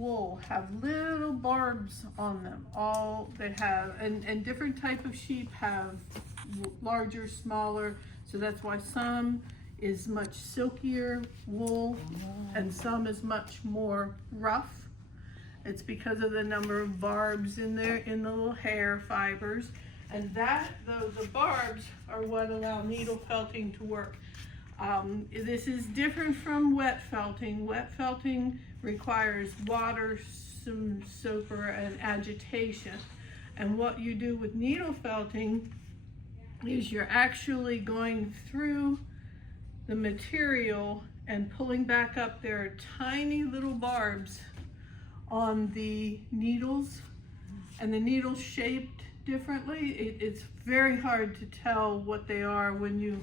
wool have little barbs on them. All they have, and different type of sheep have larger, smaller, so that's why some is much silkier wool and some is much more rough. It's because of the number of barbs in there, in the little hair fibers, and the barbs are what allow needle felting to work. This is different from wet felting. Wet felting requires water, some soaker, and agitation. And what you do with needle felting is you're actually going through the material and pulling back up. There are tiny little barbs on the needles, and the needle's shaped differently. It's very hard to tell what they are when you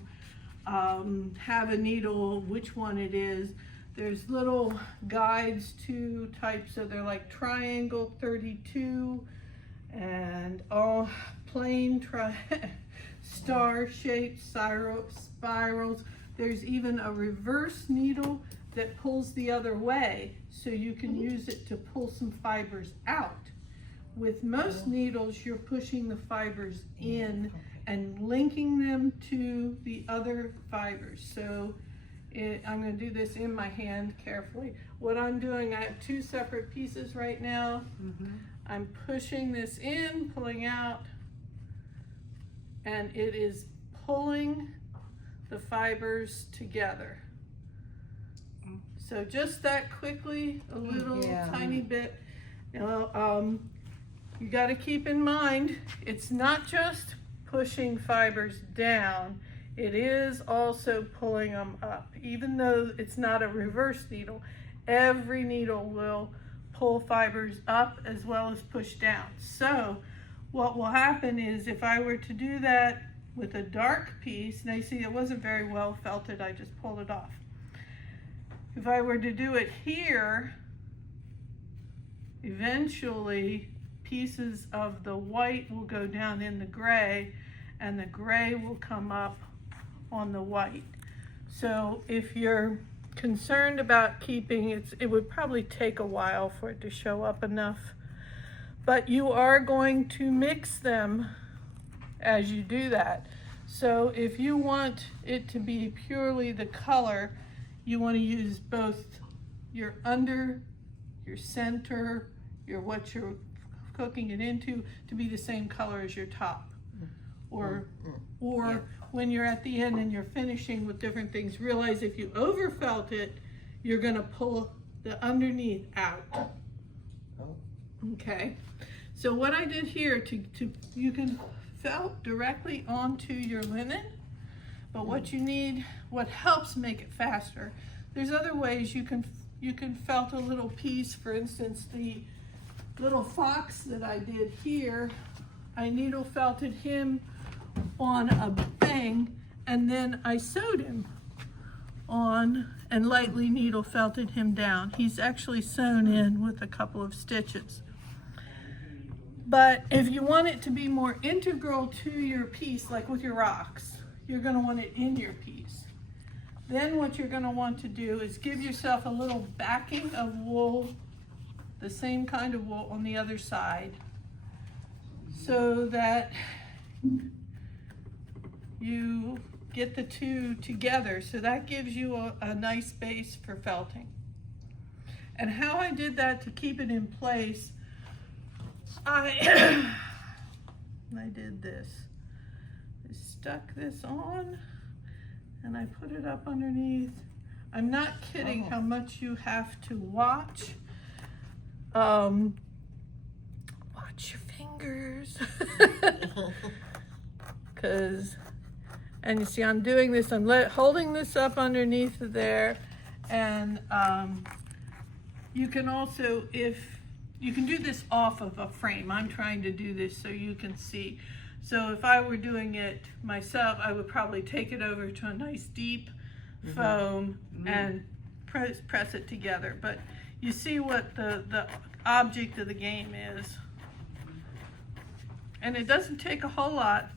have a needle, which one it is. There's little guides to types, so they're like triangle 32 and all plain star shaped spirals. There's even a reverse needle that pulls the other way, so you can use it to pull some fibers out. With most needles, you're pushing the fibers in and linking them to the other fibers. So I'm going to do this in my hand carefully. What I'm doing, I have two separate pieces right now. I'm pushing this in, pulling out, and it is pulling the fibers together. So just that quickly, a little tiny bit. You know, you got to keep in mind, it's not just pushing fibers down, it is also pulling them up. Even though it's not a reverse needle, every needle will pull fibers up as well as push down. So what will happen is, if I were to do that with a dark piece, now you see it wasn't very well felted, I just pulled it off. If I were to do it here, eventually pieces of the white will go down in the gray, and the gray will come up on the white. So if you're concerned about keeping it would probably take a while for it to show up enough, but you are going to mix them as you do that. So if you want it to be purely the color, you want to use both your under, your center, what you're cooking it into to be the same color as your top. Or when you're at the end and you're finishing with different things, realize if you overfelt it, you're going to pull the underneath out. Okay, so what I did here, you can felt directly onto your linen, but what you need, what helps make it faster, there's other ways you can felt a little piece. For instance, the little fox that I did here, I needle felted him on a thing, and then I sewed him on and lightly needle felted him down. He's actually sewn in with a couple of stitches. But if you want it to be more integral to your piece, like with your rocks, you're going to want it in your piece. Then what you're going to want to do is give yourself a little backing of wool, the same kind of wool on the other side, so that you get the two together. So that gives you a nice base for felting. And how I did that to keep it in place, I did this. I stuck this on and I put it up underneath. I'm not kidding how much you have to watch. Watch your fingers. And you see I'm doing this, I'm holding this up underneath there, and you can also, you can do this off of a frame. I'm trying to do this so you can see. So if I were doing it myself, I would probably take it over to a nice deep foam and press it together. But you see what the object of the game is. And it doesn't take a whole lot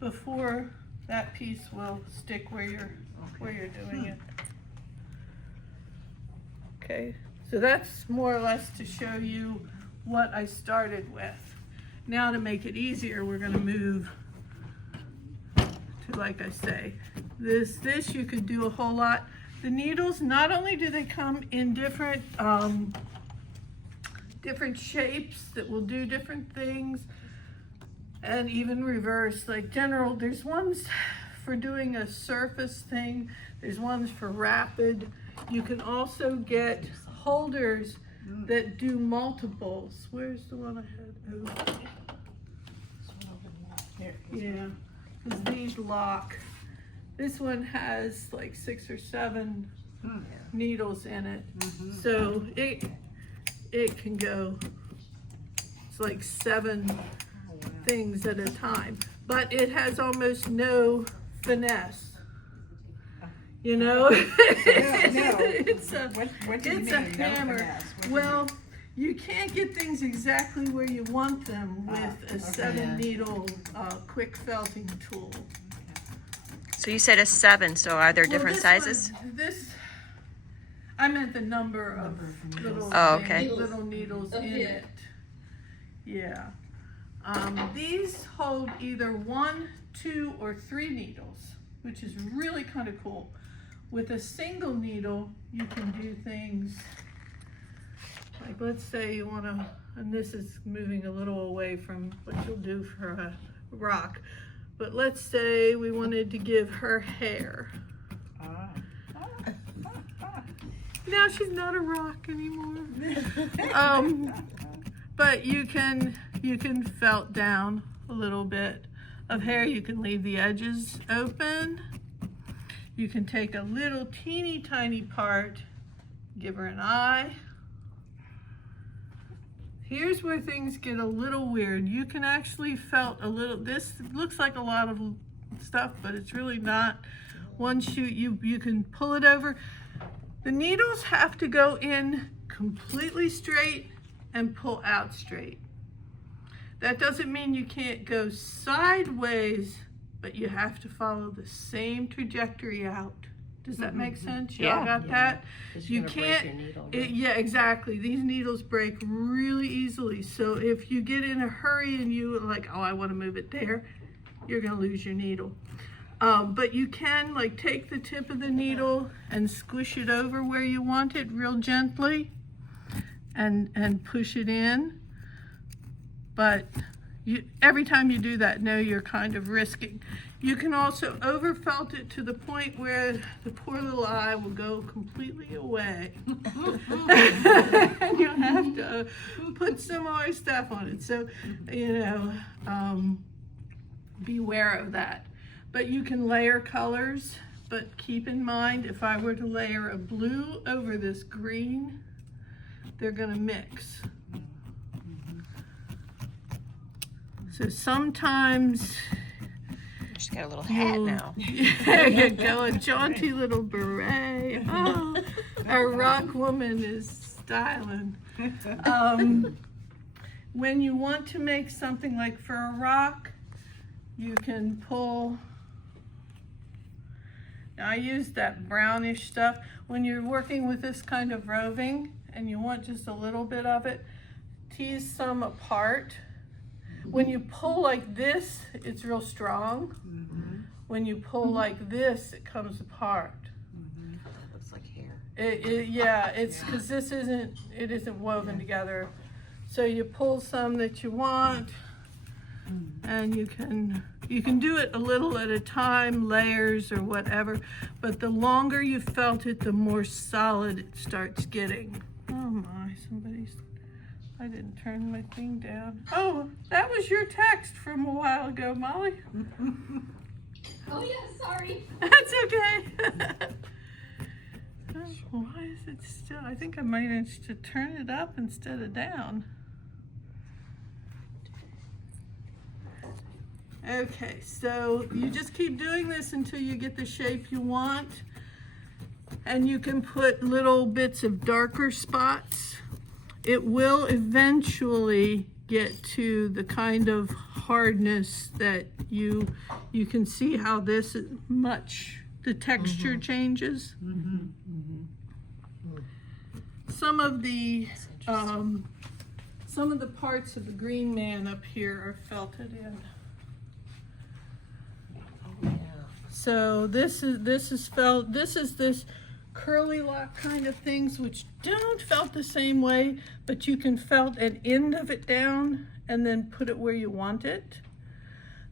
before that piece will stick where you're doing it. Okay, So that's more or less to show you what I started with. Now to make it easier, we're gonna move to, like I say, this you could do a whole lot. The needles, not only do they come in different shapes that will do different things, and even reverse, like general, there's ones for doing a surface thing, there's ones for rapid. You can also get holders that do multiples. Where's the one I had? Oh. Yeah, because these lock. This one has like 6 or 7 needles in it. So it can go, it's like 7 things at a time. But it has almost no finesse. You know? It's a hammer. Well, you can't get things exactly where you want them with a 7 needle quick felting tool. So you said a 7, so are there different sizes? I meant the number of little, little needles in it. Yeah. These hold either 1, 2, or 3 needles, which is really kind of cool. With a single needle, you can do things like, let's say you want to, and this is moving a little away from what you'll do for a rock, but let's say we wanted to give her hair. Now she's not a rock anymore. But you can felt down a little bit of hair. You can leave the edges open. You can take a little teeny tiny part, give her an eye. Here's where things get a little weird. You can actually felt a little, this looks like a lot of stuff, but it's really not. Once you can pull it over. The needles have to go in completely straight and pull out straight. That doesn't mean you can't go sideways, but you have to follow the same trajectory out. Does that make sense? Y'all got that? You can't, yeah, exactly. These needles break really easily. So if you get in a hurry and you like, oh, I want to move it there, you're gonna lose your needle. But you can like take the tip of the needle and squish it over where you want it real gently and push it in. But every time you do that, know you're kind of risking. You can also overfelt it to the point where the poor little eye will go completely away. And you'll have to put some more stuff on it. So, you know, beware of that. But you can layer colors, but keep in mind, if I were to layer a blue over this green, they're gonna mix. So sometimes, she's got a little hat now. There you go, a jaunty little beret. Oh, our rock woman is styling. When you want to make something like for a rock, you can pull. Now I use that brownish stuff. When you're working with this kind of roving and you want just a little bit of it, tease some apart. When you pull like this, it's real strong. When you pull like this, it comes apart. It looks like hair. Yeah, it's because this isn't woven together. So you pull some that you want, and you can do it a little at a time, layers or whatever. But the longer you felt it, the more solid it starts getting. Oh my, I didn't turn my thing down. Oh, that was your text from a while ago, Molly. Oh yeah, sorry. That's okay. Oh, why is it still? I think I managed to turn it up instead of down. Okay, so you just keep doing this until you get the shape you want. And you can put little bits of darker spots. It will eventually get to the kind of hardness that you can see how this is the texture changes. some of the parts of the Green Man up here are felted in. So this is this curly lock kind of things which don't felt the same way, but you can felt an end of it down and then put it where you want it.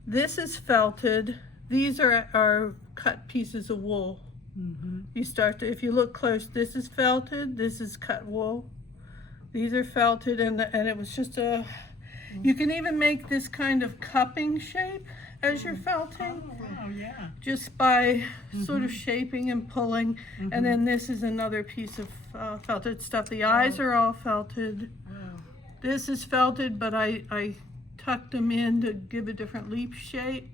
This is felted. These are cut pieces of wool. You start to, if you look close, this is felted, this is cut wool. These are felted, and it was just a, you can even make this kind of cupping shape as you're felting. Oh, yeah. Just by sort of shaping and pulling. And then this is another piece of felted stuff. The eyes are all felted. This is felted, but I tucked them in to give a different leaf shape.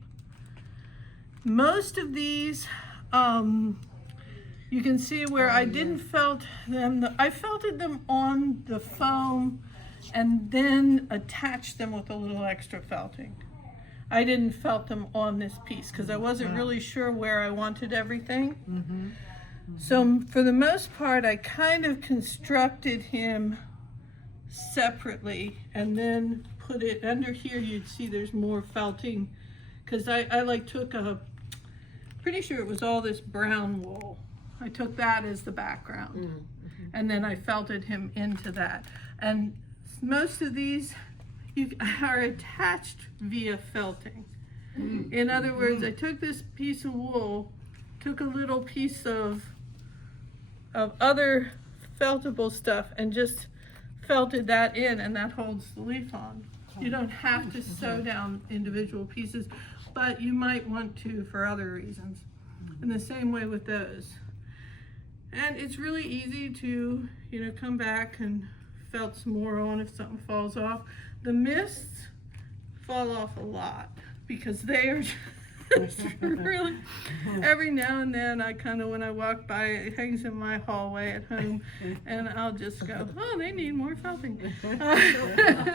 Most of these, you can see where I didn't felt them. I felted them on the foam and then attached them with a little extra felting. I didn't felt them on this piece because I wasn't really sure where I wanted everything. So for the most part, I kind of constructed him separately and then put it under here. You'd see there's more felting because I like took pretty sure it was all this brown wool. I took that as the background and then I felted him into that. And most of these are attached via felting. In other words, I took this piece of wool, took a little piece of other feltable stuff and just felted that in, and that holds the leaf on. You don't have to sew down individual pieces, but you might want to for other reasons. In the same way with those. And it's really easy to, come back and felt some more on if something falls off. The mists fall off a lot because they are just really, every now and then I kind of, when I walk by, it hangs in my hallway at home and I'll just go, oh, they need more felting.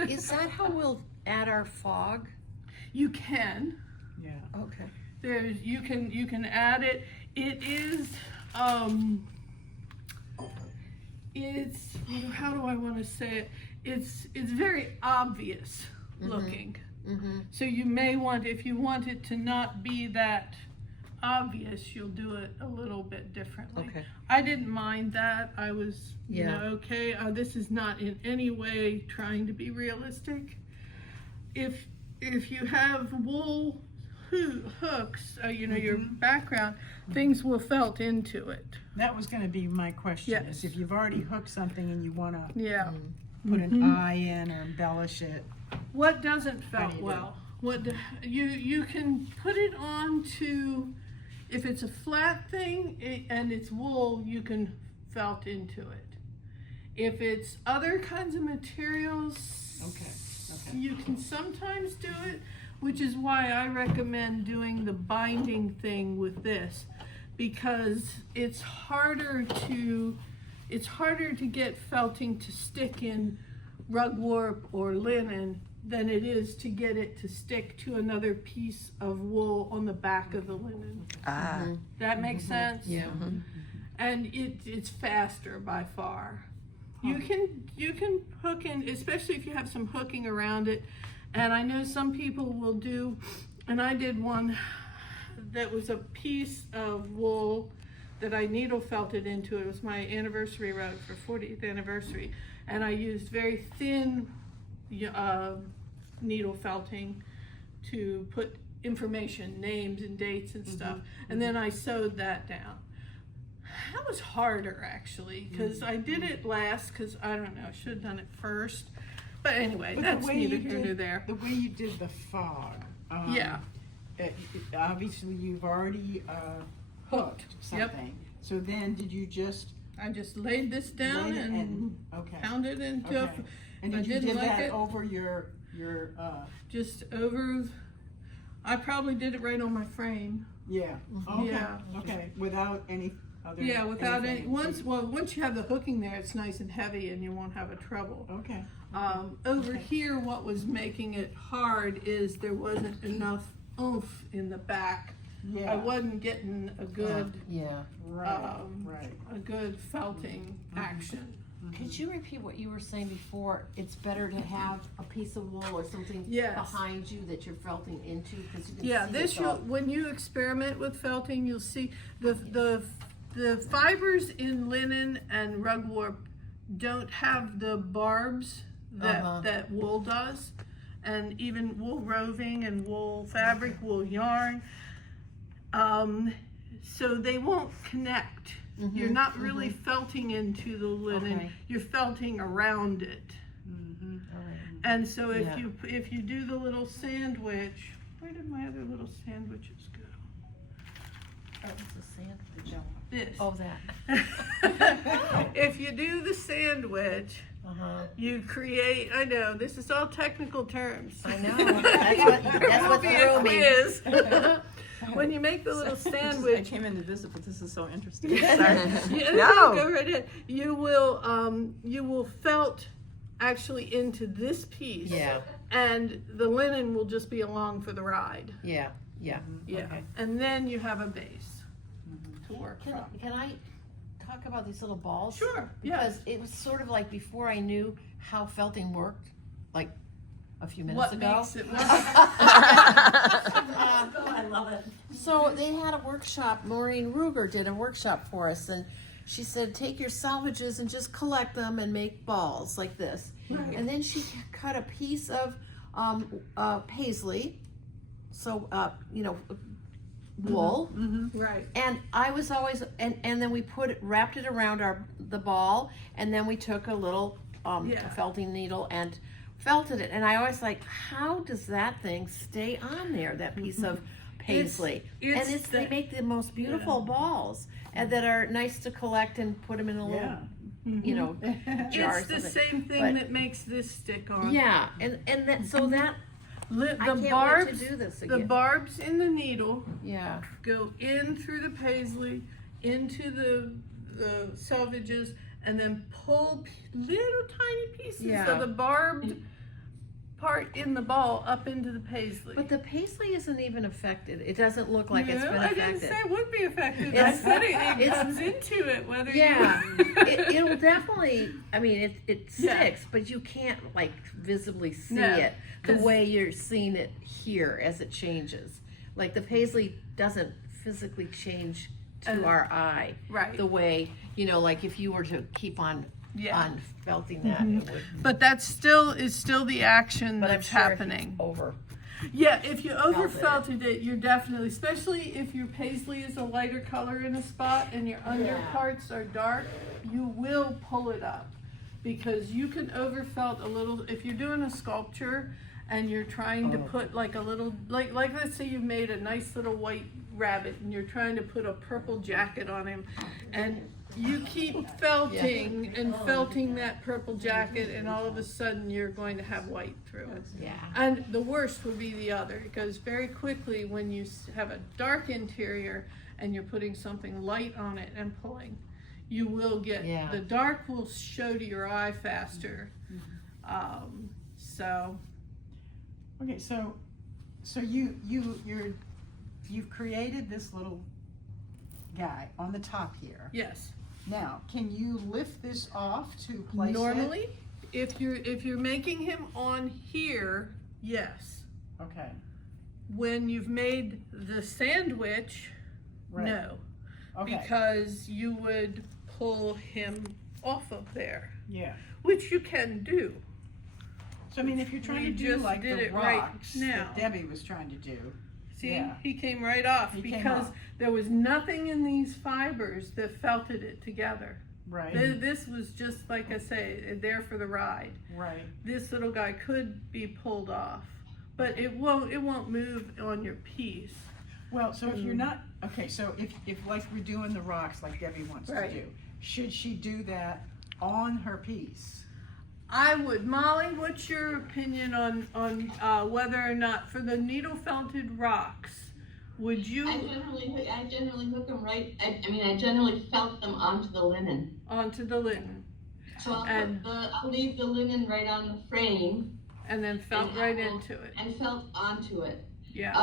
Is that how we'll add our fog? You can. Yeah. Okay. You can add it. It is, it's, how do I want to say it? It's very obvious looking. So you may want, if you want it to not be that obvious, you'll do it a little bit differently. Okay. I didn't mind that. I was, Yeah. okay. This is not in any way trying to be realistic. If you have wool hooks, your background, things will felt into it. That was going to be my question. Yes. Is if you've already hooked something and you want to Yeah. put an eye in or embellish it. What doesn't How felt do you well? You can put it on to, if it's a flat thing and it's wool, you can felt into it. If it's other kinds of materials, Okay. you can sometimes do it, which is why I recommend doing the binding thing with this, because it's harder to get felting to stick in rug warp or linen than it is to get it to stick to another piece of wool on the back of the linen. That makes sense? Yeah. And it's faster by far. You can hook in, especially if you have some hooking around it. And I know some people will do, and I did one that was a piece of wool that I needle felted into. It was my anniversary rug for 40th anniversary. And I used very thin needle felting to put information, names and dates and stuff. And then I sewed that down. That was harder actually, because I did it last, because I don't know, I should have done it first. But anyway, But that's neither here nor there. The way you did the fog. Yeah. Obviously, you've already hooked Yep. something. So then, did you just I just laid this down laid it and okay? pounded into Okay. And if I did you didn't did like that it, over your just over. I probably did it right on my frame. yeah. Okay. Yeah. Okay. Without any other. Yeah, without any. anything. Once you have the hooking there, it's nice and heavy, and you won't have a trouble. Okay. Over here, what was making it hard is there wasn't enough oomph in the back. Yeah. I wasn't getting a good Yeah. Right. um, Right. a good felting action. Could you repeat what you were saying before? It's better to have a piece of wool or something Yes. behind you that you're felting into, because you can Yeah, see this it's all. when you experiment with felting, you'll see the fibers in linen and rugwarp don't have the barbs that wool does, and even wool roving and wool fabric, wool yarn. So they won't connect. You're not really felting into the linen. Okay. You're felting around it. All right. And so if Yeah. you do the little sandwich, where did my other little sandwiches go? Oh, it's a sandwich. This. Oh, that. If you do the sandwich, you create. I know this is all technical terms. I know. That's what threw me. Quiz. When you make the little I sandwich, came in to visit, but this is so interesting. go right ahead. You will felt actually into this piece. Yeah, And the linen will just be along for the ride. yeah. Yeah. Okay. And then you have a base to work from. Can I talk about these little balls? Sure. Because it was sort of like before I knew how felting worked, like a few minutes What ago. makes it work? I love it. So they had a workshop, Maureen Ruger did a workshop for us, and she said, take your salvages and just collect them and make balls like this. Right. And then she cut a piece of paisley, so, wool. Right. And I was always, and then we wrapped it around the ball, and then we took a little Yeah. felting needle and felted it. And I always like, how does that thing stay on there, that piece of paisley? It's They make the most beautiful balls, and that are nice to collect and put them in a little, jar. or It's the something. same thing But- that makes this stick on. Yeah, and that, so that, The I can't wait barbs, to do this the again. barbs in the needle Yeah, go in through the paisley into the selvages, and then pull little tiny pieces Yeah. of the barbed part in the ball up into the paisley. but the paisley isn't even affected. It doesn't look like it's No, been I affected. didn't say it would be affected. I It's- said it it's- comes into it, whether Yeah, you... it'll definitely, I mean, it Yeah. sticks, but you can't like visibly see No, it the 'cause- way you're seeing it here as it changes. Like the paisley doesn't physically change to our eye Right. the way, like if you were to keep on felting that, it would. But that is still the action But I'm that's sure if happening. it's over. Yeah, if you overfelted it, you're definitely, especially if your paisley is a lighter color in a spot and your underparts are dark, you will pull it up. Because you can overfelt a little, if you're doing a sculpture and you're trying to put like a little, like let's say you've made a nice little white rabbit and you're trying to put a purple jacket on him, and you keep felting and felting that purple jacket, and all of a sudden you're going to have white through it. Yeah. And the worst would be the other, because very quickly when you have a dark interior and you're putting something light on it and pulling, you will get, the dark will show to your eye faster. So. Okay, so you've created this little guy on the top here. Yes. Now, can you lift this off to place it? Normally, if you're making him on here, yes. Okay. When you've made the sandwich, Right. no. Okay. Because you would pull him off of there, Yeah. which you can do. So I mean, if you're trying We to do just like did the it right rocks now. that Debbie was trying to do. See, Yeah. he came right off He came because off. there was nothing in these fibers that felted it together. Right. This was just, like I say, there for the ride. Right. This little guy could be pulled off, but it won't move on your piece. Well, so if you're not, okay, so if like we're doing the rocks like Debbie wants Right. to do, should she do that on her piece? I would. Molly, what's your opinion on whether or not for the needle felted rocks, would you I generally hook them right. I generally felt them onto the linen. onto the linen So And- I'll leave the linen right on the frame and then felt And right apple. into it? and felt onto it. Yeah.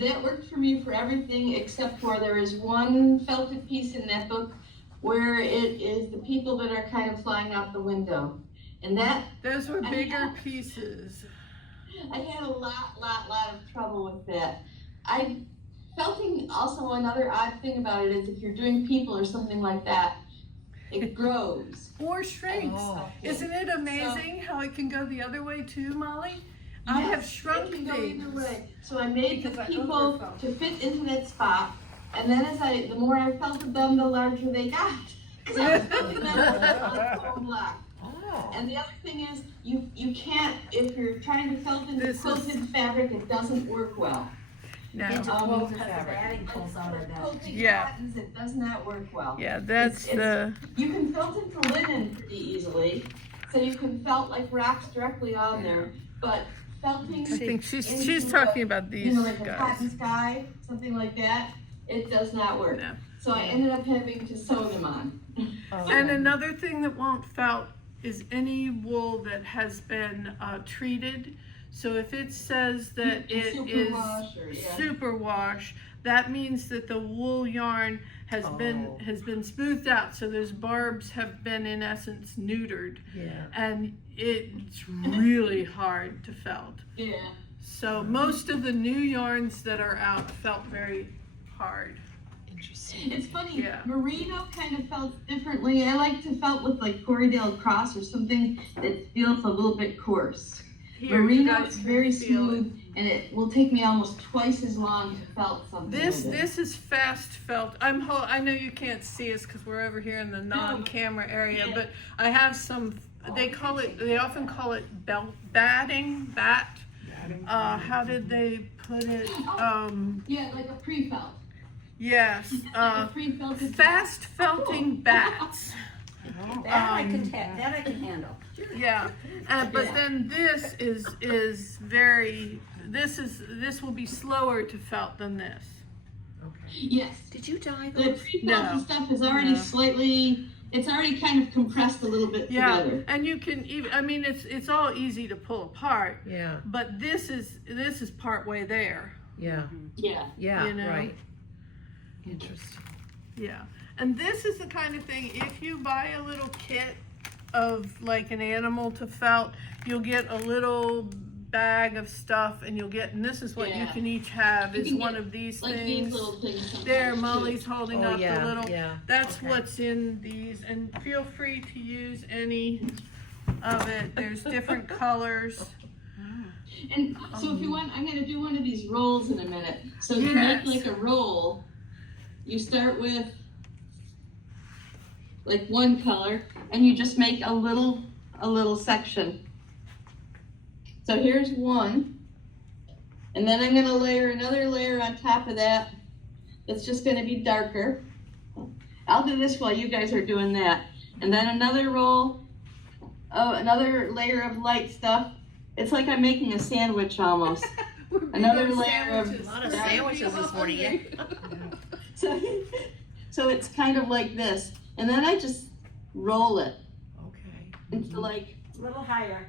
That worked for me for everything except for there is one felted piece in that book where it is the people that are kind of flying out the window. And that, Those were I bigger know. pieces. I had a lot of trouble with that. Felting, also another odd thing about it is if you're doing people or something like that, it grows. Or shrinks. Isn't it amazing how it can go the other way too, Molly? I have shrunk it can go either things. way. So I made Because the I people overfelt. to fit into that spot, and then the more I felted them, the larger they got. Because I was felting them on the foam block. Oh. And the other thing is, you can't, if you're trying to felt into This is- quilted fabric, it doesn't work well. No. Quilted fabric. Quilting Yeah. cottons, it does not work well. Yeah, that's It's- the, You can felt into linen pretty easily, so you can felt like rocks directly on there, but felting I think she's into talking about a, these like a guys. cotton sky, something like that, it does not work. No. So I ended up having to sew them on. And another thing that won't felt is any wool that has been treated. So if it says that it is Superwash or, yeah. superwash, that means that the wool yarn has been smoothed out. So those barbs have been in essence neutered, Yeah. and it's really hard to felt. Yeah. So most of the new yarns that are out felt very hard. Interesting. It's funny, Yeah. merino kind of felt differently. I like to felt with like Corriedale Cross or something that feels a little bit coarse. Here, you Merino guys is can very feel it. smooth, and it will take me almost twice as long to felt something. This with it. this is fast felt. I know you can't see us because we're over here in the non-camera area, Yeah. but I have some. They often call it belt batting. How did they put it? Yeah, like a pre-felt. Yes. Like a pre-felted Fast felting bats. That I can handle. Yeah, but then this is very. This will be slower to felt than this. Yes. Did you dye The those? pre-felted No. stuff is already No. it's already kind of compressed a little bit Yeah, together. and you can even. I mean, it's all easy to pull apart. Yeah. But this is part way there. Yeah. Yeah. Yeah. You know? Right. Interesting. Yeah. And this is the kind of thing, if you buy a little kit of like an animal to felt, you'll get a little bag of stuff and and this is what you Yeah. can each have, You is can one get, of these Like things. these little things. sometimes, There, too. Molly's holding Oh, up yeah, the little, yeah. that's Okay. what's in these, and feel free to use any of it. There's different colors. And so if you want, I'm gonna do one of these rolls in a minute. So to Yes. make like a roll, you start with like one color and you just make a little section. So here's one. And then I'm gonna layer another layer on top of that. That's just gonna be darker. I'll do this while you guys are doing that. And then another roll, another layer of light stuff. It's like I'm making a sandwich almost. Another layer of A lot of sandwiches this morning. Yeah. So it's kind of like this. And then I just roll it Okay. into like, A little higher.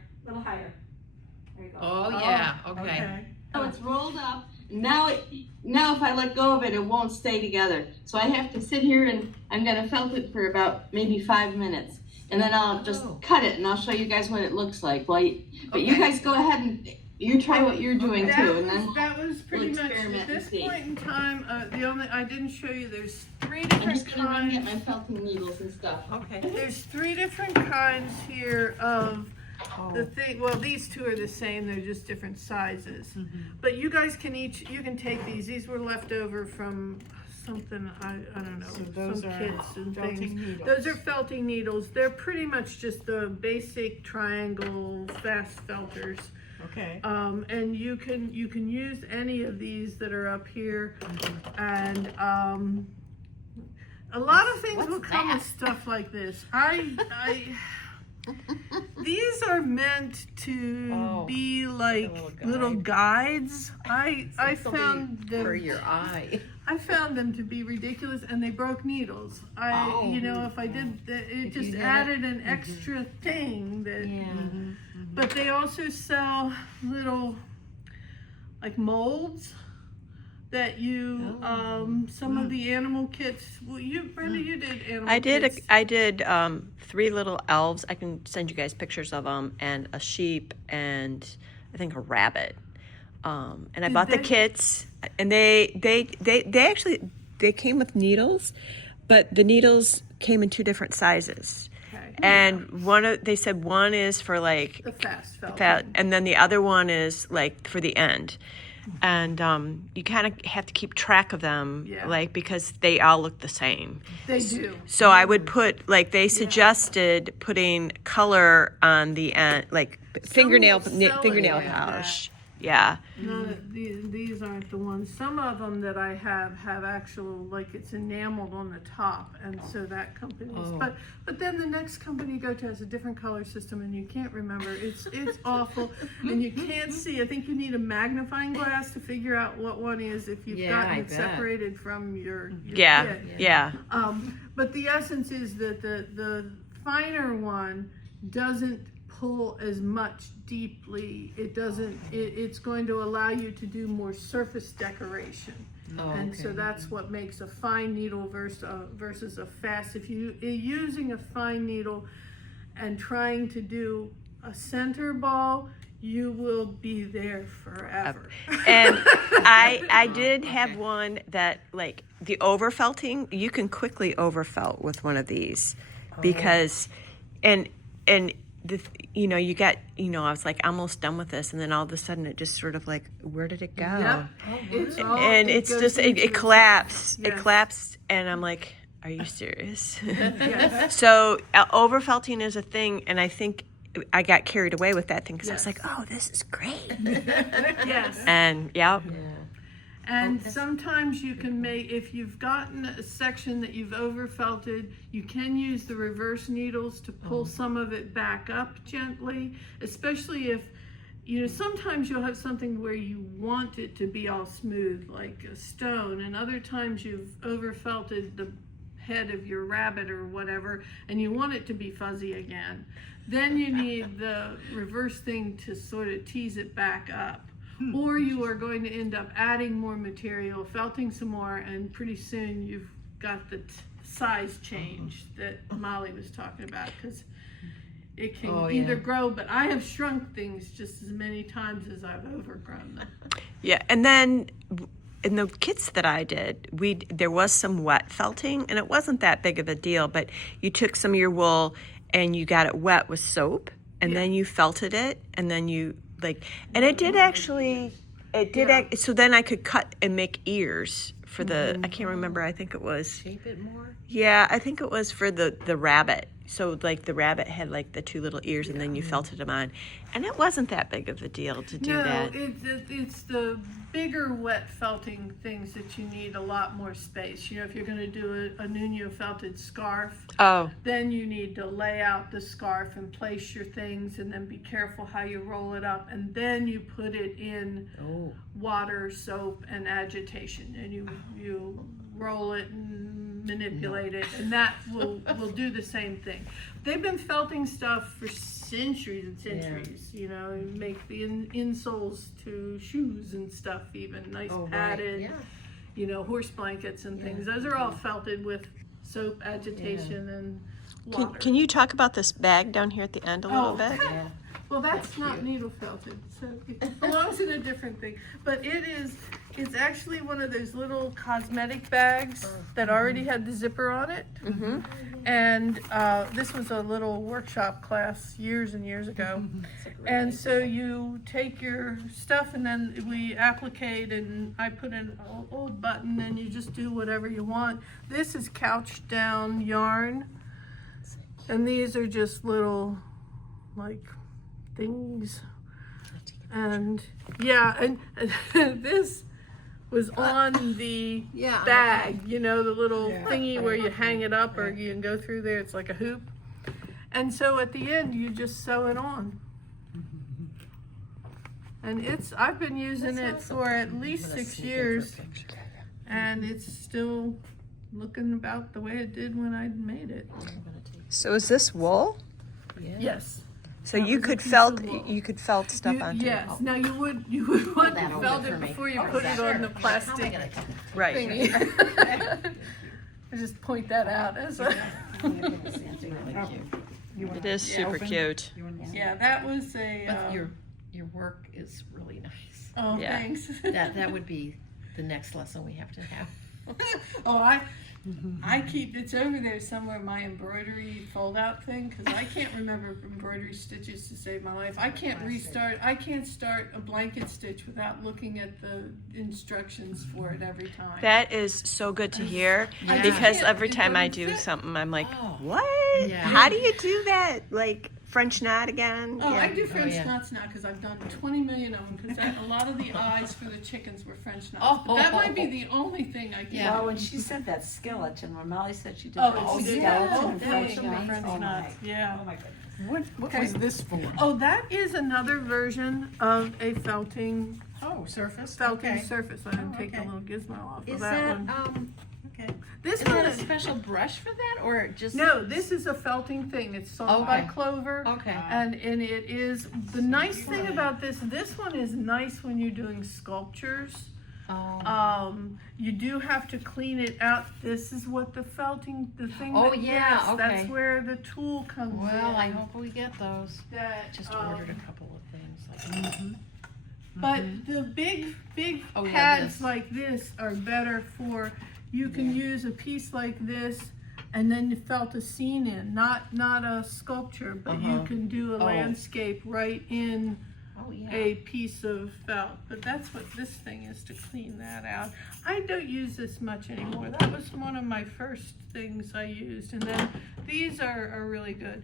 There you go. Oh yeah. Okay. Okay. so it's rolled up. Now if I let go of it, it won't stay together. So I have to sit here and I'm gonna felt it for about maybe 5 minutes. And then I'll just cut it and I'll show you guys what it looks like. But you Okay. guys go ahead and you try what you're doing too. And then That was pretty we'll much, experiment at and this see. point in time, I didn't show you, there's 3 I'm different just gonna run get kinds. my felting needles and stuff. Okay. There's 3 different kinds here of Oh. the thing. Well, these 2 are the same, they're just different sizes. Mm-hmm. But you guys can take these. These were left over from something, I don't know, So those some are kits and felting things. needles. Those are felting needles. They're pretty much just the basic triangle fast felters. Okay. And you can use any of these that are up here, and a lot of things will come with stuff like this. These are meant to Oh, be like a little little guides. I found For them. your eye. I found them to be ridiculous, and they broke needles. If I did that, it If you just did it. added an extra thing that. Yeah. But they also sell little, like molds that you, some of the animal kits, well, Brenda, you did animal kits. I did 3 little elves. I can send you guys pictures of them, and a sheep, and I think a rabbit. And I bought the kits, and they actually came with needles, but the needles came in 2 different sizes. Okay. And they said one is for like The fast felt. and then the other one is like for the end. And you kind of have to keep track of them, Yeah. like, because they all look the same. They do. So I would put, like, they suggested putting color on the end, like fingernail will sell it fingernail like polish. Yeah. These aren't the ones. Some of them that I have actual, like, it's enameled on the top, and so that company's. But then the next company you go to has a different color system, and you can't remember. It's awful, and you can't see. I think you need a magnifying glass to figure out what one is if you've gotten it separated from your Yeah. kit. Yeah. But the essence is that the finer one doesn't pull as much deeply. It doesn't. It's going to allow you to do more surface decoration, and so that's what makes a fine needle versus a fast. If you're using a fine needle and trying to do a center ball, you will be there forever. And I did have one that, like, the overfelting, you can quickly overfelt with one of these, because and you got, I was like almost done with this, and then all of a sudden it just sort of like, where did it go? Yep. It collapsed. Yes. It collapsed, and I'm like, are you serious? Yes. So overfelting is a thing, and I think I got carried away with that thing because I was Yes. like, oh, this is great. Yes. And And sometimes you can make, if you've gotten a section that you've overfelted, you can use the reverse needles to pull some of it back up gently, especially if, sometimes you'll have something where you want it to be all smooth, like a stone, and other times you've overfelted the head of your rabbit or whatever, and you want it to be fuzzy again. Then you need the reverse thing to sort of tease it back up. Or you are going to end up adding more material, felting some more, and pretty soon you've got the size change that Molly was talking about, because it can either grow, but I have shrunk things just as many times as I've overgrown them. Yeah, and then in the kits that I did, there was some wet felting, and it wasn't that big of a deal, but you took some of your wool and you got it wet with soap, and then you felted it, and then you and it did actually, so then I could cut and make ears for the, I can't remember, I think it was. Shape it more? Yeah, I think it was for the rabbit. So like the rabbit had like the 2 little ears, and then you felted them on. And it wasn't that big of a deal to do that. No, it's the bigger wet felting things that you need a lot more space. If you're going to do a Nuno felted scarf, then you need to lay out the scarf and place your things, and then be careful how you roll it up, and then you put it in water, soap, and agitation, and you roll it and manipulate it, and that will do the same thing. They've been felting stuff for centuries and centuries, make the insoles to shoes and stuff, even nice padded, horse blankets and things. Those are all felted with soap, agitation, and water. Can you talk about this bag down here at the end a little bit? Yeah. Well, that's not needle felted, so it belongs in a different thing. But it's actually one of those little cosmetic bags that already had the zipper on it. Mm-hmm. And this was a little workshop class years and years ago. And so you take your stuff, and then we applicate, and I put in an old button, and you just do whatever you want. This is couched down yarn, and these are just little, like, things. And and this was on the bag, the little thingy where you hang it up, or you can go through there. It's like a hoop. And so at the end, you just sew it on. And I've been using it for at least 6 years, and it's still looking about the way it did when I made it. So is this wool? Yes. So That you was a could piece felt of wool. you could felt stuff You- onto yes. it. Now you would want that to over felt for it me. before you Oh, put it sure. on the How am I plastic gonna- Right. thingy. I just point that out as a. It is super cute. Yeah, that was a. But your work is really nice. Oh, Yeah. thanks. That would be the next lesson we have to have. Oh, I keep, it's over there somewhere, my embroidery fold-out thing, because I can't remember embroidery stitches to save my life. I can't start a blanket stitch without looking at the instructions for it every time. That is so good to hear Yeah. because can't- every it time I doesn't do fit. something, I'm like, Oh. what? Yeah. How do you do that? Like French knot again? Oh, Yeah. I do French yeah. knots now because I've done 20 million of them because a lot of the eyes for the chickens were French knots. But that might be the only thing I can Yeah. Well, when she said that skeleton, when Molly said she did Oh, that it's skeleton yeah, and French thing, knots, French oh my, knots, yeah. oh my goodness. What was this for? Oh, that is another version of a felting Oh, surface. felting Okay. surface. I didn't take the okay. little gizmo off Is of that that one. Okay. This is one that a is special brush for that or just no. This is a felting thing. It's sold by Okay. Clover. Okay. And it is the nice thing about this one is nice when you're doing sculptures. Oh. You do have to clean it out. This is what the felting, the thing. Oh, that, yeah, yes, that's okay. where the tool comes in. Well, I hope we get those. that, Just ordered a couple of things like But the big Oh, yeah, pads this. like this are better for. You can use a piece like this, and then you felt a scene in, not a sculpture, but you Uh-huh. can do a Oh. landscape right in Oh yeah. a piece of felt. But that's what this thing is to clean that out. I don't use this much anymore. That was one of my first things I used, and then these are really good.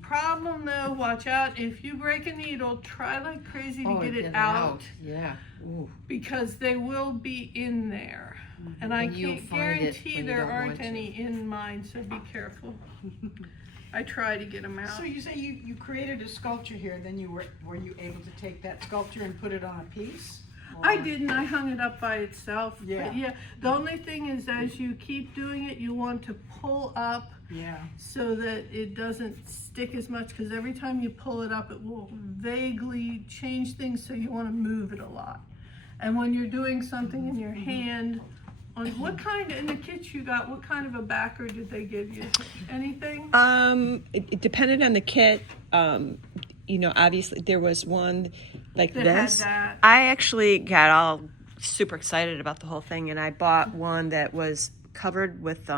Problem though, watch out if you break a needle. Try like crazy to get it out. Yeah. Ooh. Because they will be in there. And I And you'll can't find it guarantee when you there don't aren't want to. any in mine, so be careful. I try to get them out. So you say you created a sculpture here, then were you able to take that sculpture and put it on a piece? I Or- didn't, I hung it up by itself. Yeah. But yeah, the only thing is as you keep doing it, you want to pull up Yeah. so that it doesn't stick as much, because every time you pull it up, it will vaguely change things, so you want to move it a lot. And when you're doing something in your hand, on what kind, in the kits you got, what kind of a backer did they give you? Anything? It depended on the kit. Obviously there was one like That had this. that. I actually got all super excited about the whole thing, and I bought one that was covered with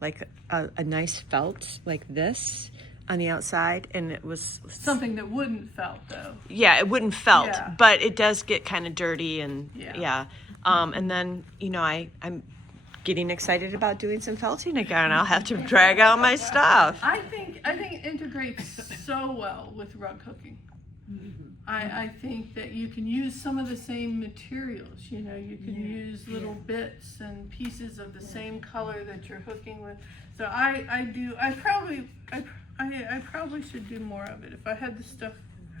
like a nice felt like this on the outside, and it was Something that wouldn't felt though. yeah, it wouldn't felt, Yeah. but it does get kind of dirty and Yeah. yeah. And then I'm getting excited about doing some felting again. I'll have to drag out my stuff. I think it integrates so well with rug hooking. I think that you can use some of the same materials. You can use little bits and pieces of the same color that you're hooking with. So I probably should do more of it. If I had the stuff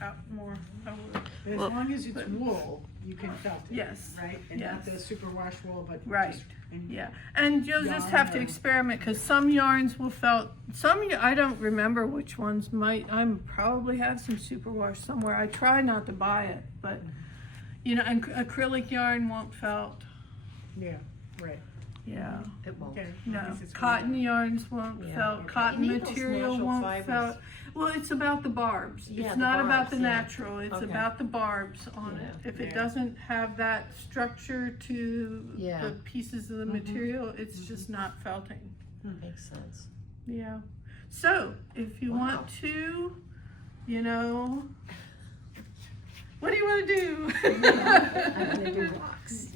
out more, I would. But as Well- long as it's wool, you can felt it. Yes. Right? And not Yes. the superwash wool, but Right. just- and- Yeah, and you'll just have to Yarn or- experiment because some yarns will felt. I don't remember which ones might. I probably have some superwash somewhere. I try not to buy it, but and acrylic yarn won't felt. Yeah, right. Yeah, It won't. Okay. no, I guess it's cotton wool. yarns won't Yeah. felt. Cotton You need those material natural won't fibers. felt. Well, it's about the barbs. Yeah, It's the not about the barbs, yeah. natural. It's Okay. about the barbs on it. If it Yeah. doesn't have that structure to Yeah. the pieces of the material, it's just not felting. Makes sense. Yeah. So, if you want to, what do you want to do? I'm gonna do rocks.